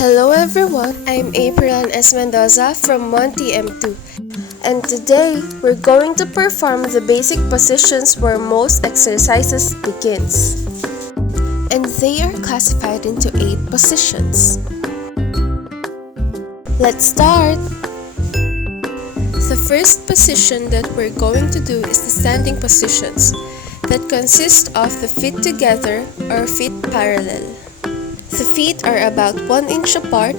Hello everyone, I'm April S. Mendoza from Monty M2, and today we're going to perform the basic positions where most exercises begins. And they are classified into 8 positions. Let's start! The first position that we're going to do is the standing positions that consist of the feet together or feet parallel. The feet are about 1 inch apart,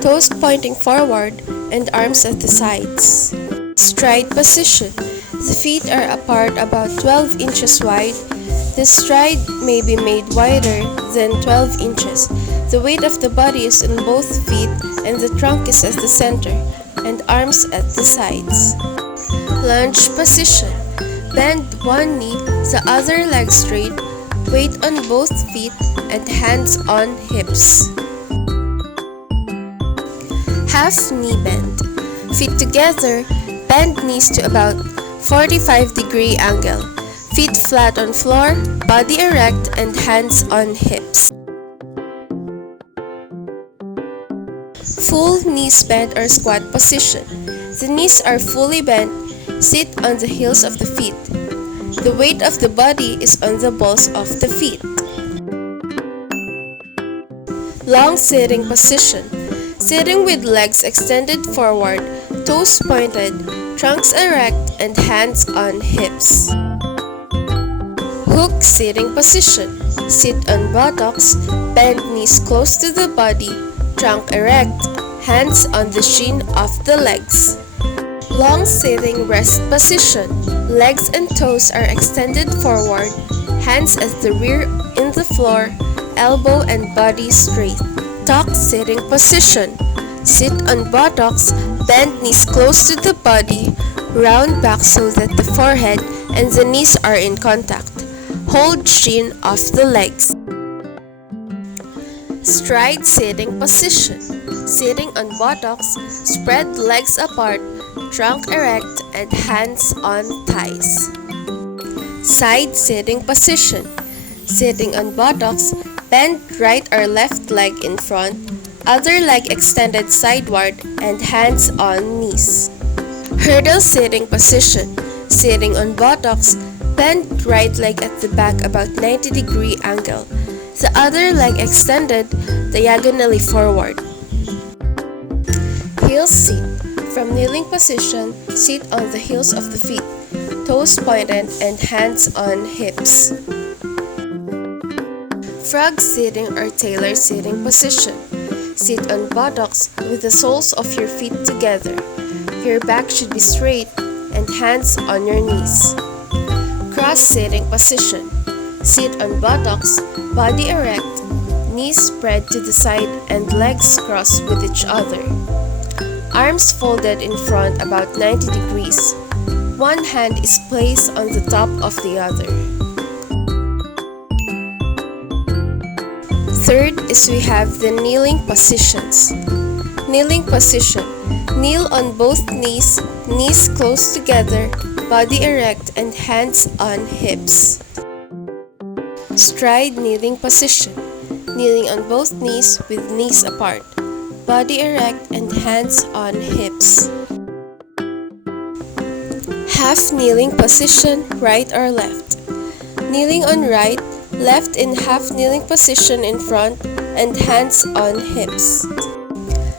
toes pointing forward, and arms at the sides. Stride position. The feet are apart about 12 inches wide. The stride may be made wider than 12 inches. The weight of the body is on both feet and the trunk is at the center and arms at the sides. Lunge position. Bend one knee, the other leg straight, weight on both feet and hands on hips. Half knee bend. Feet together, bend knees to about 45-degree angle. Feet flat on floor, body erect and hands on hips. Full knees bent or squat position. The knees are fully bent. Sit on the heels of the feet. The weight of the body is on the balls of the feet. Long sitting position. Sitting with legs extended forward, toes pointed, trunks erect, and hands on hips. Hook sitting position. Sit on buttocks, bend knees close to the body, trunk erect, hands on the shin of the legs. Long sitting rest position. Legs and toes are extended forward, hands at the rear in the floor, elbow and body straight. Tuck sitting position. Sit on buttocks, bend knees close to the body, round back so that the forehead and the knees are in contact. Hold shin off the legs. Stride sitting position. Sitting on buttocks, spread legs apart, trunk erect and hands on thighs. Side sitting position. Sitting on buttocks, bend right or left leg in front, other leg extended sideward and hands on knees. Hurdle sitting position. Sitting on buttocks, bend right leg at the back about 90-degree angle, the other leg extended diagonally forward. Heel seat. From kneeling position, sit on the heels of the feet, toes pointed and hands on hips. Frog sitting or tailor sitting position. Sit on buttocks with the soles of your feet together. Your back should be straight and hands on your knees. Cross sitting position. Sit on buttocks, body erect, knees spread to the side and legs crossed with each other. Arms folded in front about 90 degrees. One hand is placed on the top of the other. Third is we have the kneeling positions. Kneeling position. Kneel on both knees, knees close together, body erect and hands on hips. Stride kneeling position. Kneeling on both knees with knees apart, body erect and hands on hips. Half kneeling position, right or left. Kneeling on right, left in half kneeling position in front and hands on hips.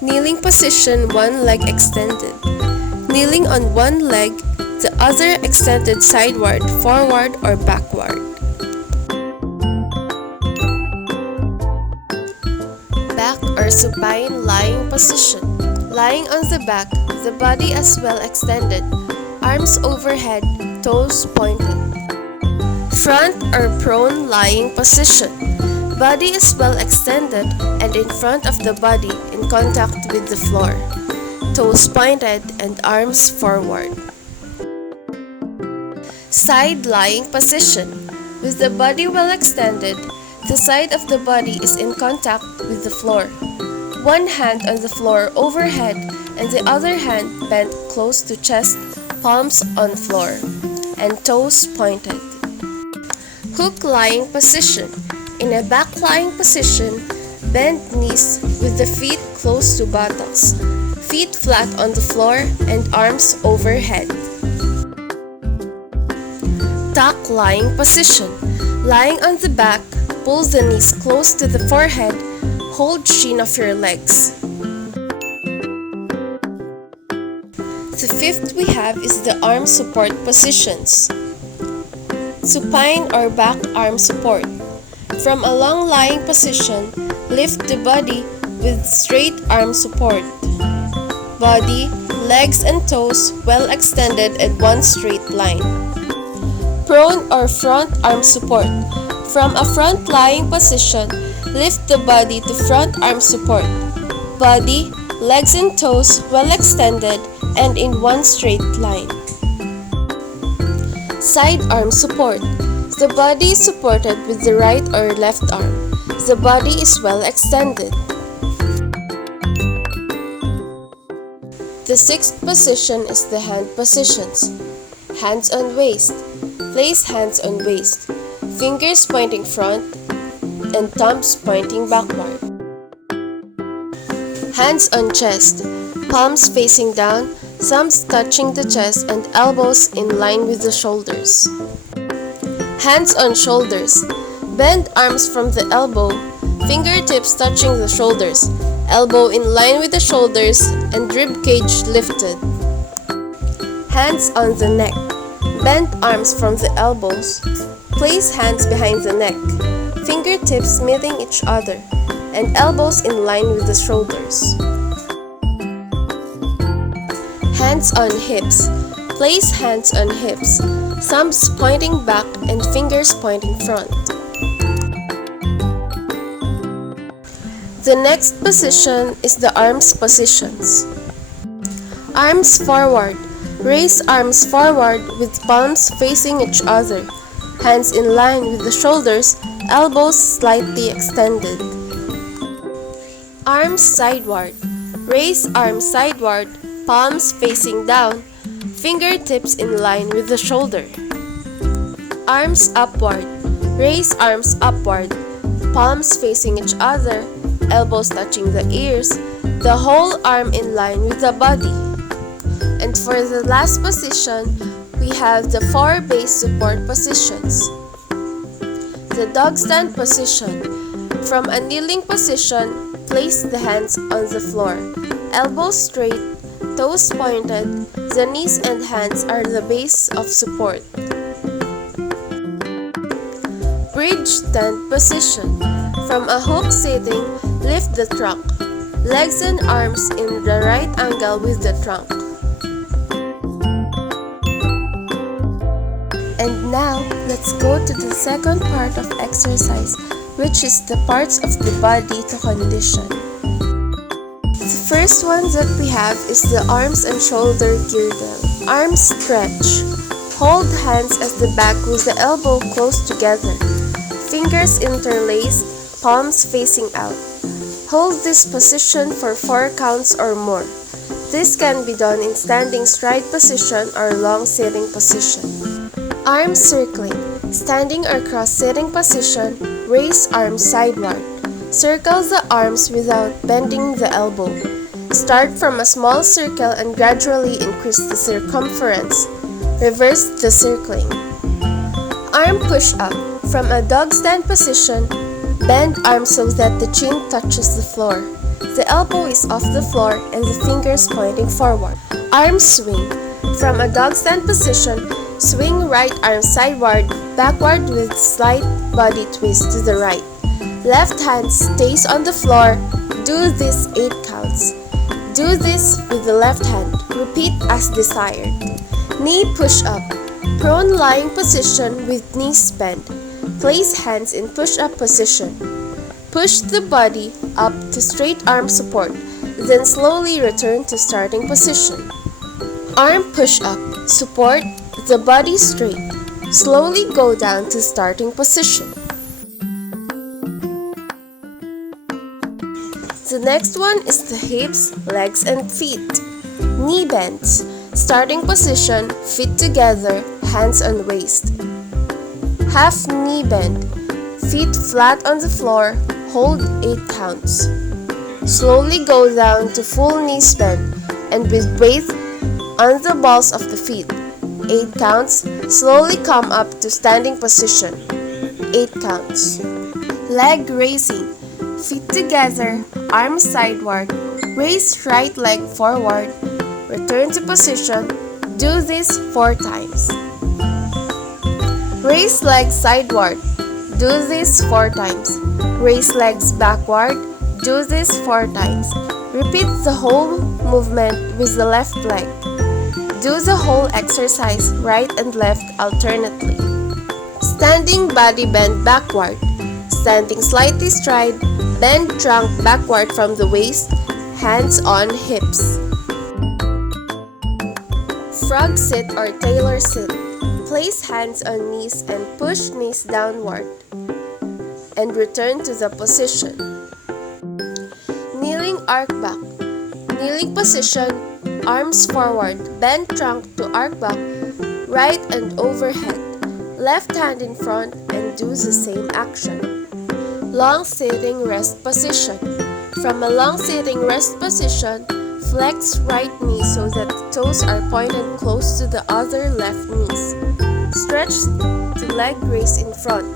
Kneeling position, one leg extended. Kneeling on one leg, the other extended sideward, forward or backward. Back or supine lying position. Lying on the back, the body as well extended, arms overhead, toes pointed. Front or prone lying position. Body is well extended and in front of the body in contact with the floor. Toes pointed and arms forward. Side lying position. With the body well extended, the side of the body is in contact with the floor. One hand on the floor overhead and the other hand bent close to chest, palms on floor, and toes pointed. Hook lying position. In a back lying position, bend knees with the feet close to buttocks, feet flat on the floor and arms overhead. Tuck lying position. Lying on the back, pull the knees close to the forehead, hold shin of your legs. The fifth we have is the arm support positions. Supine or back arm support. From a long lying position, lift the body with straight arm support. Body, legs and toes well extended at one straight line. Prone or front arm support. From a front lying position, lift the body to front arm support. Body, legs and toes well extended and in one straight line. Side arm support. The body is supported with the right or left arm. The body is well extended. The sixth position is the hand positions. Hands on waist. Place hands on waist. Fingers pointing front and thumbs pointing backward. Hands on chest. Palms facing down, thumbs touching the chest and elbows in line with the shoulders. Hands on shoulders. Bend arms from the elbow, fingertips touching the shoulders, elbow in line with the shoulders and rib cage lifted. Hands on the neck. Bend arms from the elbows. Place hands behind the neck, fingertips meeting each other and elbows in line with the shoulders. Hands on hips. Place hands on hips, thumbs pointing back and fingers pointing front. The next position is the arms positions. Arms forward. Raise arms forward with palms facing each other, hands in line with the shoulders, elbows slightly extended. Arms sideward. Raise arms sideward, palms facing down, fingertips in line with the shoulder. Arms upward. Raise arms upward, palms facing each other, elbows touching the ears, the whole arm in line with the body. And for the last position, we have the 4 base support positions. The dog stand position. From a kneeling position, place the hands on the floor, elbows straight, toes pointed, the knees and hands are the base of support. Bridge stand position. From a hook sitting, lift the trunk, legs and arms in the right angle with the trunk. And now, let's go to the second part of exercise, which is the parts of the body to condition. The first one that we have is the arms and shoulder girdle. Arms stretch. Hold hands at the back with the elbow close together. Fingers interlaced, palms facing out. Hold this position for 4 counts or more. This can be done in standing stride position or long sitting position. Arms circling. Standing or cross-sitting position, raise arms sideward. Circle the arms without bending the elbow. Start from a small circle and gradually increase the circumference. Reverse the circling. Arm push-up. From a dog stand position, bend arms so that the chin touches the floor. The elbow is off the floor and the fingers pointing forward. Arm swing. From a dog stand position, swing right arm sideward, backward with slight body twist to the right. Left hand stays on the floor. Do this 8 counts. Do this with the left hand. Repeat as desired. Knee push-up. Prone lying position with knees bent. Place hands in push-up position. Push the body up to straight arm support, then slowly return to starting position. Arm push-up. Support the body straight. Slowly go down to starting position. The next one is the hips, legs, and feet. Knee bends. Starting position, feet together, hands on waist. Half knee bend. Feet flat on the floor, hold 8 counts. Slowly go down to full knees bend and with weight on the balls of the feet. 8 counts. Slowly come up to standing position. 8 counts. Leg raising. Feet together, arms sideward. Raise right leg forward. Return to position. Do this 4 times. Raise legs sideward. Do this 4 times. Raise legs backward. Do this 4 times. Repeat the whole movement with the left leg. Do the whole exercise right and left alternately. Standing body bend backward. Standing slightly stride. Bend trunk backward from the waist. Hands on hips. Frog sit or tailor sit. Place hands on knees and push knees downward. And return to the position. Kneeling arc back. Kneeling position, arms forward, bend trunk to arc back, right and overhead. Left hand in front and do the same action. Long sitting rest position. From a long sitting rest position, flex right knee so that the toes are pointed close to the other left knees. Stretch the leg raise in front.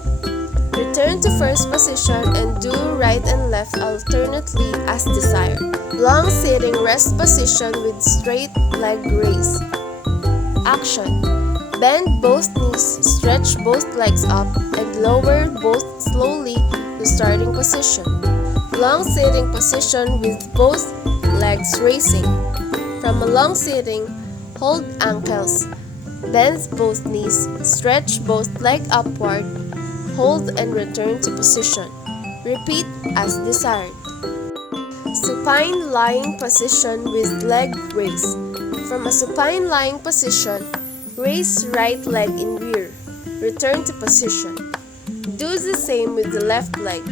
Return to first position and do right and left alternately as desired. Long sitting rest position with straight leg raise. Action. Bend both knees, stretch both legs up, and lower both slowly to starting position. Long sitting position with both legs raising. From a long sitting, hold ankles. Bend both knees, stretch both legs upward, hold and return to position. Repeat as desired. Supine lying position with leg raise. From a supine lying position, raise right leg in rear. Return to position. Do the same with the left leg.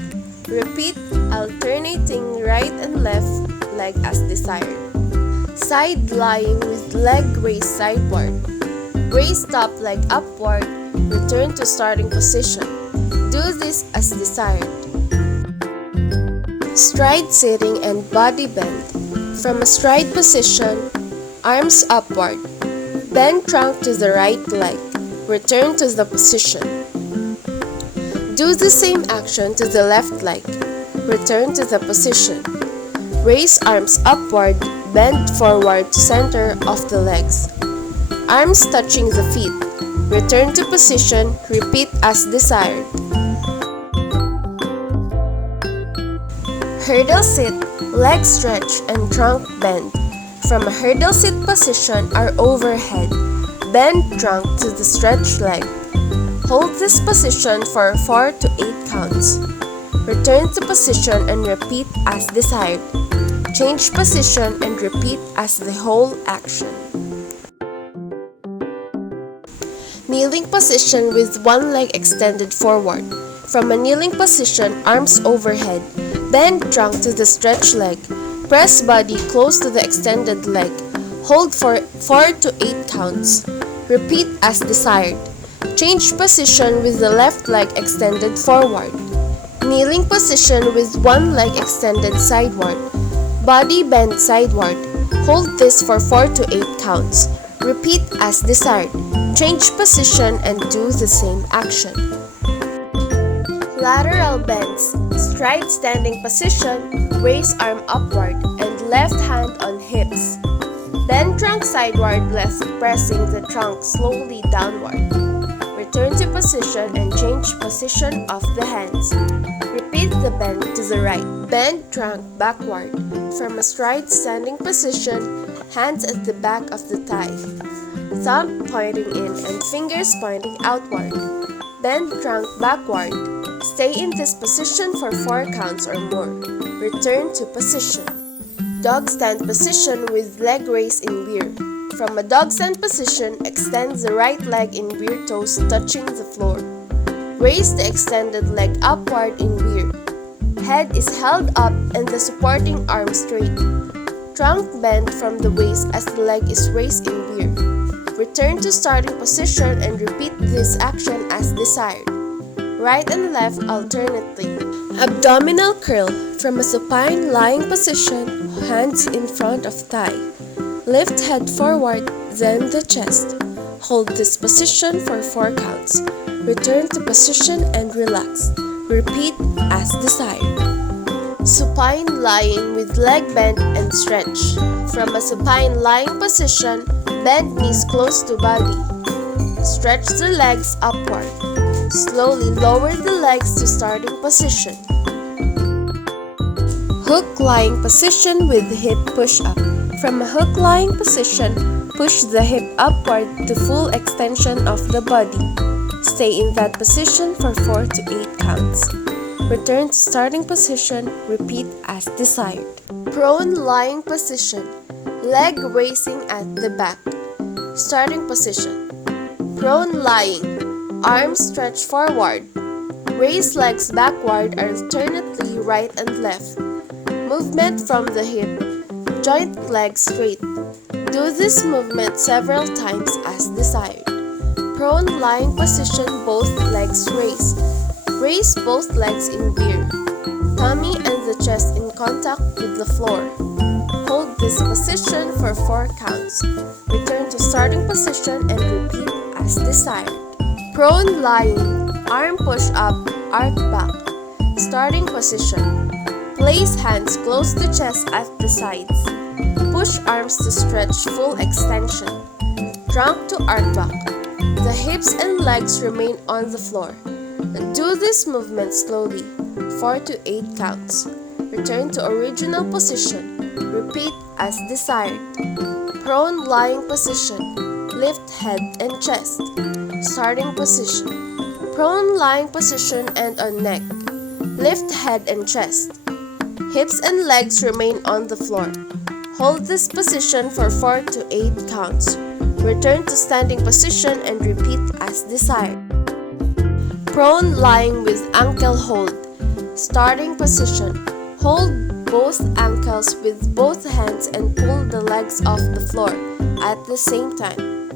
Repeat alternating right and left leg as desired. Side lying with leg raise sideward. Raise top leg upward. Return to starting position. Do this as desired. Stride sitting and body bend. From a stride position, arms upward. Bend trunk to the right leg. Return to the position. Do the same action to the left leg. Return to the position. Raise arms upward, bend forward to center of the legs. Arms touching the feet. Return to position, repeat as desired. Hurdle sit, leg stretch and trunk bend. From a hurdle sit position are overhead. Bend trunk to the stretched leg. Hold this position for 4 to 8 counts. Return to position and repeat as desired. Change position and repeat as the whole action. Kneeling position with one leg extended forward. From a kneeling position, arms overhead. Bend trunk to the stretched leg. Press body close to the extended leg. Hold for 4 to 8 counts. Repeat as desired. Change position with the left leg extended forward. Kneeling position with one leg extended sideward. Body bend sideward. Hold this for 4 to 8 counts. Repeat as desired. Change position and do the same action. Lateral bends. Stride standing position. Raise arm upward and left hand on hips. Bend trunk sideward, pressing the trunk slowly downward. Return to position and change position of the hands. Repeat the bend to the right. Bend trunk backward. From a stride standing position, hands at the back of the thigh. Thumb pointing in and fingers pointing outward. Bend trunk backward. Stay in this position for 4 counts or more. Return to position. Dog stand position with leg raise in rear. From a dog stand position, extend the right leg in rear toes touching the floor. Raise the extended leg upward in rear. Head is held up and the supporting arm straight. Trunk bend from the waist as the leg is raised in rear. Return to starting position and repeat this action as desired. right and left alternately. Abdominal curl from a supine lying position, hands in front of thigh. Lift head forward, then the chest. Hold this position for 4 counts. Return to position and relax. Repeat as desired. Supine lying with leg bent and stretch. From a supine lying position, bend knees close to body. Stretch the legs upward. Slowly lower the legs to starting position. Hook lying position with hip push-up. From a hook lying position, push the hip upward to full extension of the body. Stay in that position for 4 to 8 counts. Return to starting position, repeat as desired. Prone lying position, leg raising at the back. Starting position. Prone lying, arms stretch forward. Raise legs backward alternately right and left. Movement from the hip, joint legs straight. Do this movement several times as desired. Prone lying position, both legs raised. Raise both legs in beer. Tummy and the chest in contact with the floor. Hold this position for 4 counts. Return to starting position and repeat as desired. Prone lying, arm push up, arch back. Starting position. Place hands close to chest at the sides. Push arms to stretch full extension. Trunk to arch back. The hips and legs remain on the floor. Do this movement slowly, 4 to 8 counts. Return to original position. Repeat as desired. Prone lying position. Lift head and chest. Starting position. Prone lying position and on neck. Lift head and chest. Hips and legs remain on the floor. Hold this position for 4 to 8 counts. Return to standing position and repeat as desired. Prone lying with ankle hold. Starting position. Hold both ankles with both hands and pull the legs off the floor at the same time.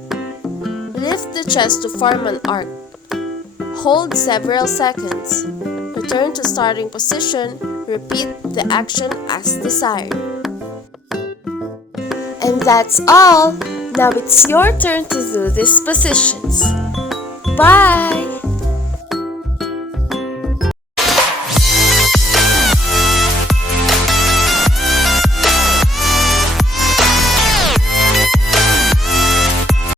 Lift the chest to form an arc. Hold several seconds. Return to starting position. Repeat the action as desired. And that's all. Now it's your turn to do these positions. Bye!